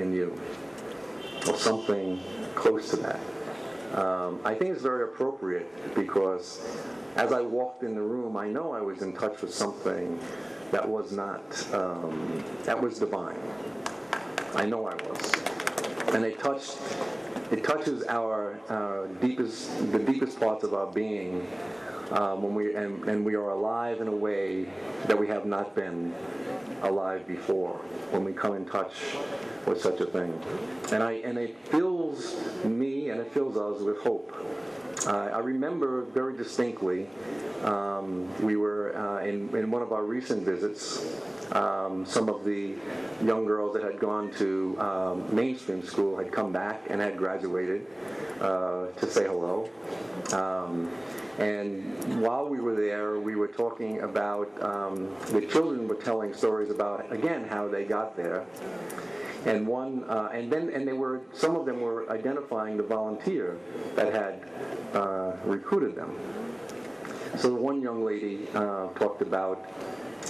in you, or something close to that. I think it's very appropriate because as I walked in the room, I know I was in touch with something that was not, that was divine. I know I was. And it touches the deepest parts of our being when we are alive in a way that we have not been alive before, when we come in touch with such a thing. And it fills me and it fills us with hope. I remember very distinctly, we were in one of our recent visits, some of the young girls that had gone to mainstream school had come back and had graduated to say hello. And while we were there, we were talking about, the children were telling stories about, again, how they got there. And some of them were identifying the volunteer that had recruited them. So one young lady talked about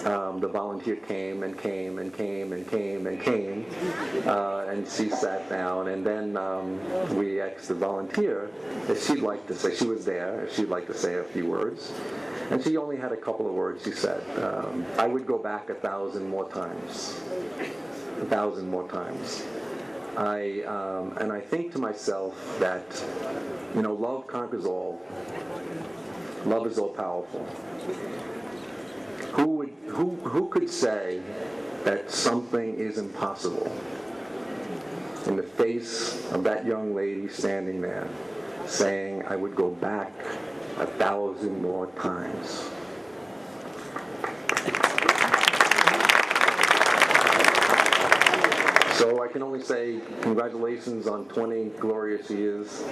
the volunteer came and came and came and came and came, and she sat down, and then we asked the volunteer if she'd like to say, she was there, if she'd like to say a few words. And she only had a couple of words. She said, I would go back 1,000 more times. 1,000 more times. And I think to myself that, love conquers all. Love is all powerful. Who could say that something is impossible in the face of that young lady standing there saying, I would go back 1,000 more times? So I can only say congratulations on 20 glorious years.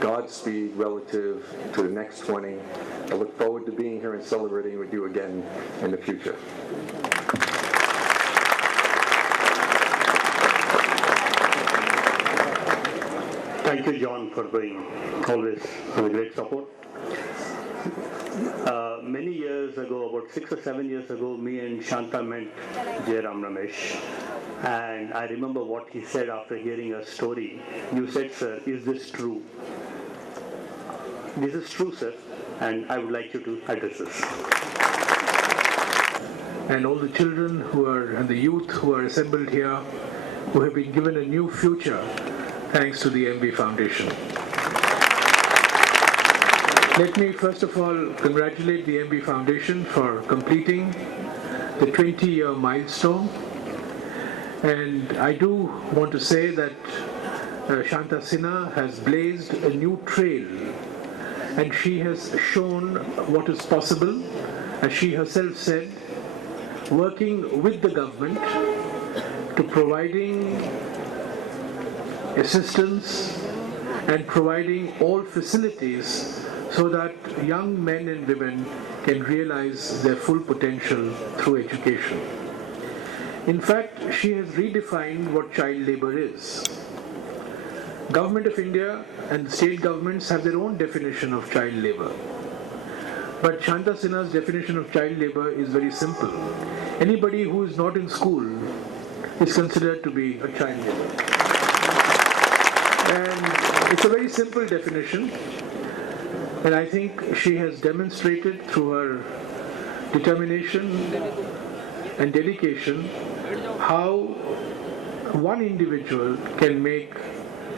Godspeed relative to the next 20. I look forward to being here and celebrating with you again in the future. Thank you, John, for being always a great support. Many years ago, about 6 or 7 years ago, me and Shanta met Jairam Ramesh. And I remember what he said after hearing a story. You said, sir, is this true? This is true, sir, and I would like you to address this. And all the children and the youth who are assembled here, who have been given a new future thanks to the MB Foundation. Let me first of all congratulate the MB Foundation for completing the 20-year milestone. And I do want to say that Shanta Sinha has blazed a new trail, and she has shown what is possible, as she herself said, working with the government to providing assistance and providing all facilities so that young men and women can realize their full potential through education. In fact, she has redefined what child labor is. Government of India and state governments have their own definition of child labor. But Shanta Sinha's definition of child labor is very simple. Anybody who is not in school is considered to be a child labor. And it's a very simple definition. And I think she has demonstrated through her determination and dedication how one individual can make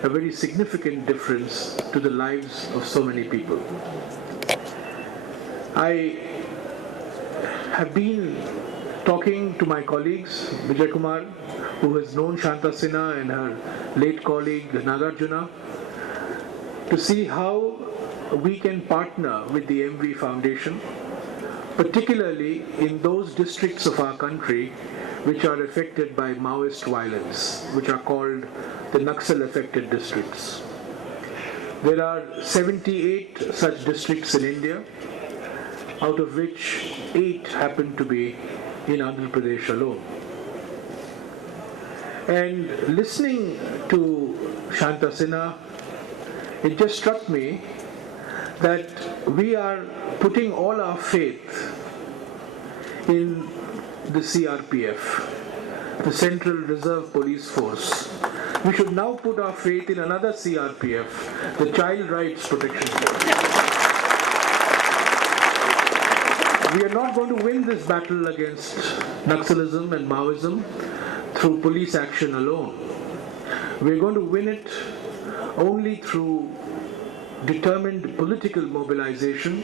a very significant difference to the lives of so many people. I have been talking to my colleagues, Vijay Kumar, who has known Shanta Sinha, and her late colleague Nagarjuna, to see how we can partner with the MV Foundation, particularly in those districts of our country which are affected by Maoist violence, which are called the Naxal-affected districts. There are 78 such districts in India, out of which 8 happen to be in Andhra Pradesh alone. And listening to Shanta Sinha, it just struck me that we are putting all our faith in the CRPF, the Central Reserve Police Force, We should now put our faith in another CRPF, the Child Rights Protection Force. We are not going to win this battle against Naxalism and Maoism through police action alone. We are going to win it only through determined political mobilization,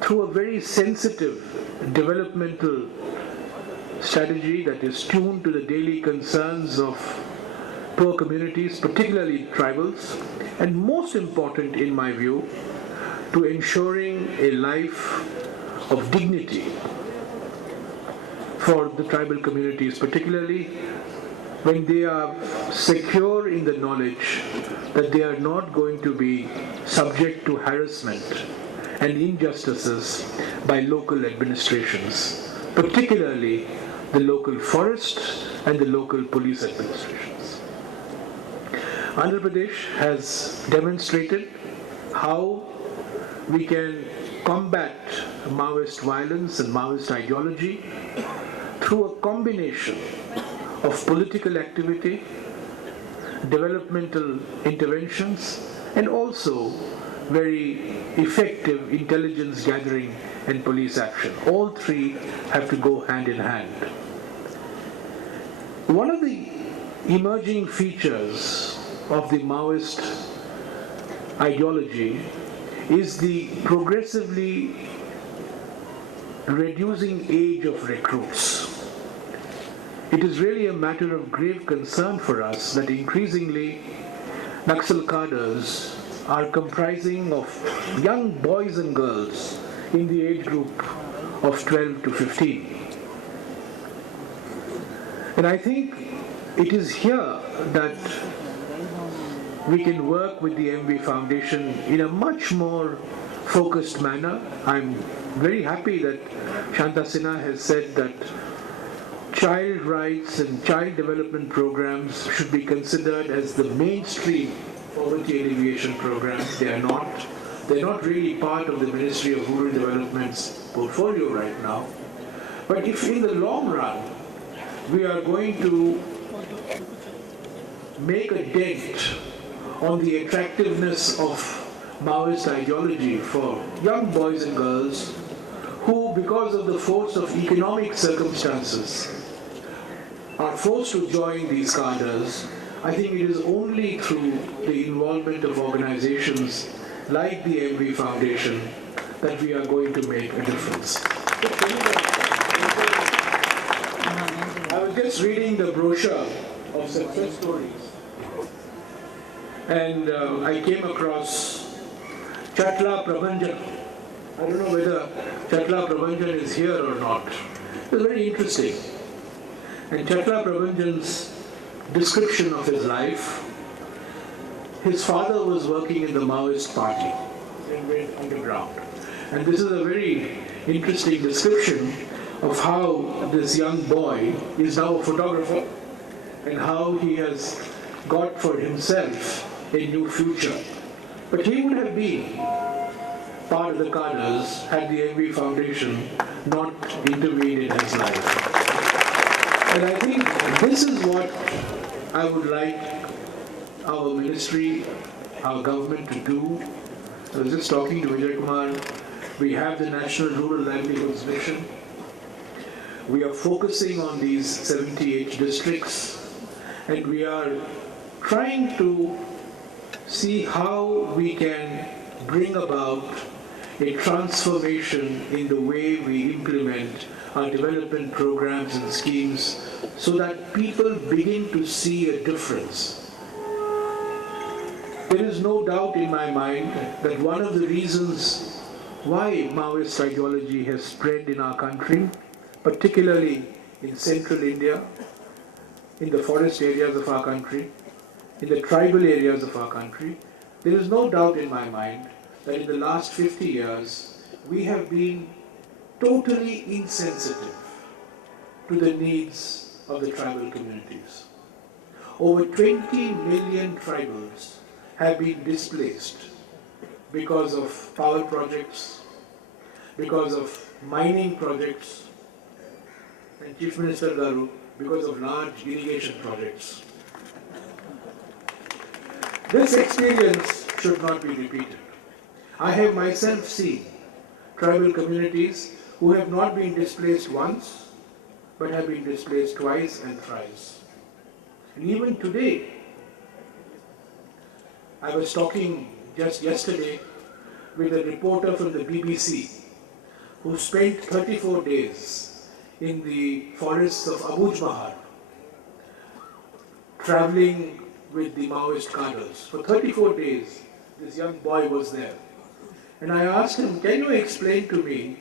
through a very sensitive developmental strategy that is tuned to the daily concerns of poor communities, particularly tribals, and most important in my view, to ensuring a life of dignity for the tribal communities, particularly when they are secure in the knowledge that they are not going to be subject to harassment and injustices by local administrations, particularly the local forest and the local police administrations. Andhra Pradesh has demonstrated how we can combat Maoist violence and Maoist ideology through a combination of political activity, developmental interventions, and also very effective intelligence gathering and police action. All three have to go hand in hand. One of the emerging features of the Maoist ideology is the progressively reducing age of recruits. It is really a matter of grave concern for us that increasingly Naxal cadres are comprising of young boys and girls in the age group of 12 to 15. And I think it is here that we can work with the MV Foundation in a much more focused manner. I'm very happy that Shanta Sinha has said that child rights and child development programs should be considered as the mainstream poverty alleviation programs. They're not really part of the Ministry of Rural Development's portfolio right now. But if in the long run we are going to make a dent on the attractiveness of Maoist ideology for young boys and girls who, because of the force of economic circumstances, are forced to join these cadres, I think it is only through the involvement of organizations like the MV Foundation that we are going to make a difference. I was just reading the brochure of success stories, and I came across Chatla Prabhanjan. I don't know whether Chatla Prabhanjan is here or not. It was very interesting. And Chatla Prabhanjan's description of his life, his father was working in the Maoist party and went underground. And this is a very interesting description of how this young boy is now a photographer and how he has got for himself a new future. But he would have been part of the cadres had the MV Foundation not intervened in his life. And I think this is what I would like our ministry, our government to do. I was just talking to Vijay Kumar. We have the National Rural Livelihoods Mission. We are focusing on these 78 districts, and we are trying to see how we can bring about a transformation in the way we implement our development programs and schemes so that people begin to see a difference. There is no doubt in my mind that one of the reasons why Maoist ideology has spread in our country, particularly in central India, in the forest areas of our country, in the tribal areas of our country, there is no doubt in my mind that in the last 50 years, we have been totally insensitive to the needs of the tribal communities. Over 20 million tribals have been displaced because of power projects, because of mining projects, and Chief Minister Garu, because of large irrigation projects. This experience should not be repeated. I have myself seen tribal communities who have not been displaced once, but have been displaced twice and thrice. And even today, I was talking just yesterday with a reporter from the BBC who spent 34 days in the forests of Abu Mahar, traveling with the Maoist cadres. For 34 days, this young boy was there. And I asked him, can you explain to me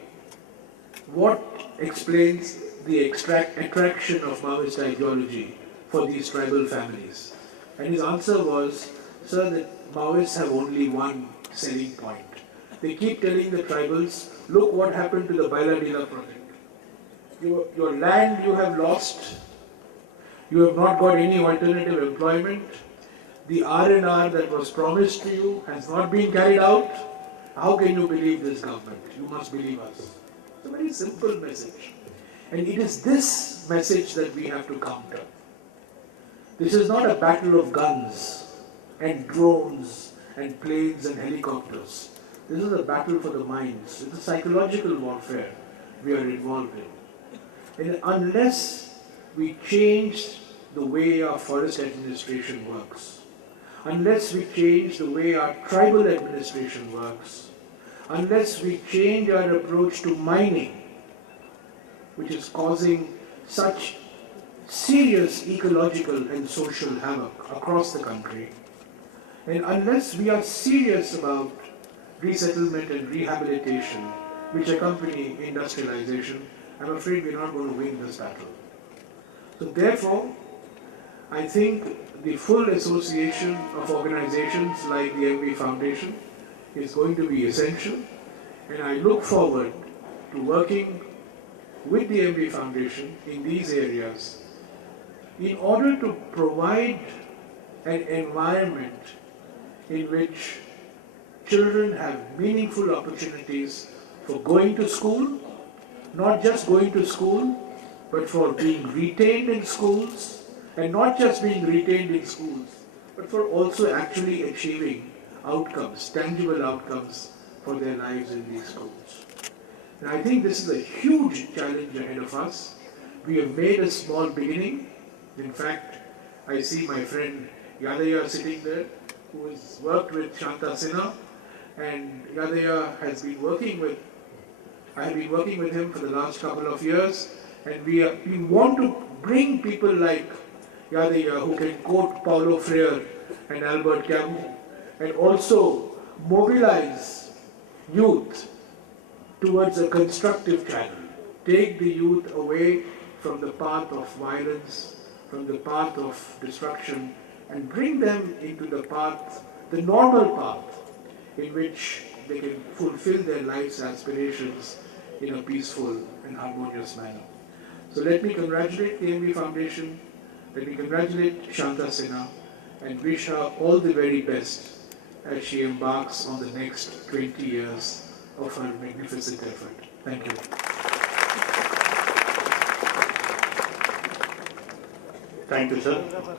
what explains the attraction of Maoist ideology for these tribal families? And his answer was, sir, the Maoists have only one selling point. They keep telling the tribals, look what happened to the Bailadila project. Your land you have lost, you have not got any alternative employment, the R&R that was promised to you has not been carried out. How can you believe this government? You must believe us. It's a very simple message. And it is this message that we have to counter. This is not a battle of guns and drones and planes and helicopters. This is a battle for the minds. It's a psychological warfare we are involved in. And unless we change the way our forest administration works, unless we change the way our tribal administration works, unless we change our approach to mining, which is causing such serious ecological and social havoc across the country, and unless we are serious about resettlement and rehabilitation, which accompany industrialization, I'm afraid we're not going to win this battle. So therefore, I think the full association of organizations like the MB Foundation is going to be essential, and I look forward to working with the MB Foundation in these areas in order to provide an environment in which children have meaningful opportunities for going to school, not just going to school, but for being retained in schools, and not just being retained in schools, but for also actually achieving outcomes, tangible outcomes for their lives in these schools. And I think this is a huge challenge ahead of us. We have made a small beginning. In fact, I see my friend Yadaya sitting there, who has worked with Shanta Sinha, and Yadaya has been working with, I have been working with him for the last couple of years, and we want to bring people like Yadaya who can quote Paulo Freire and Albert Camus, and also mobilize youth towards a constructive channel. Take the youth away from the path of violence, from the path of destruction, and bring them into the path, the normal path, in which they can fulfill their life's aspirations in a peaceful and harmonious manner. So let me congratulate the MB Foundation, let me congratulate Shanta Sinha, and wish her all the very best as she embarks on the next 20 years of her magnificent effort. Thank you. Thank you, sir.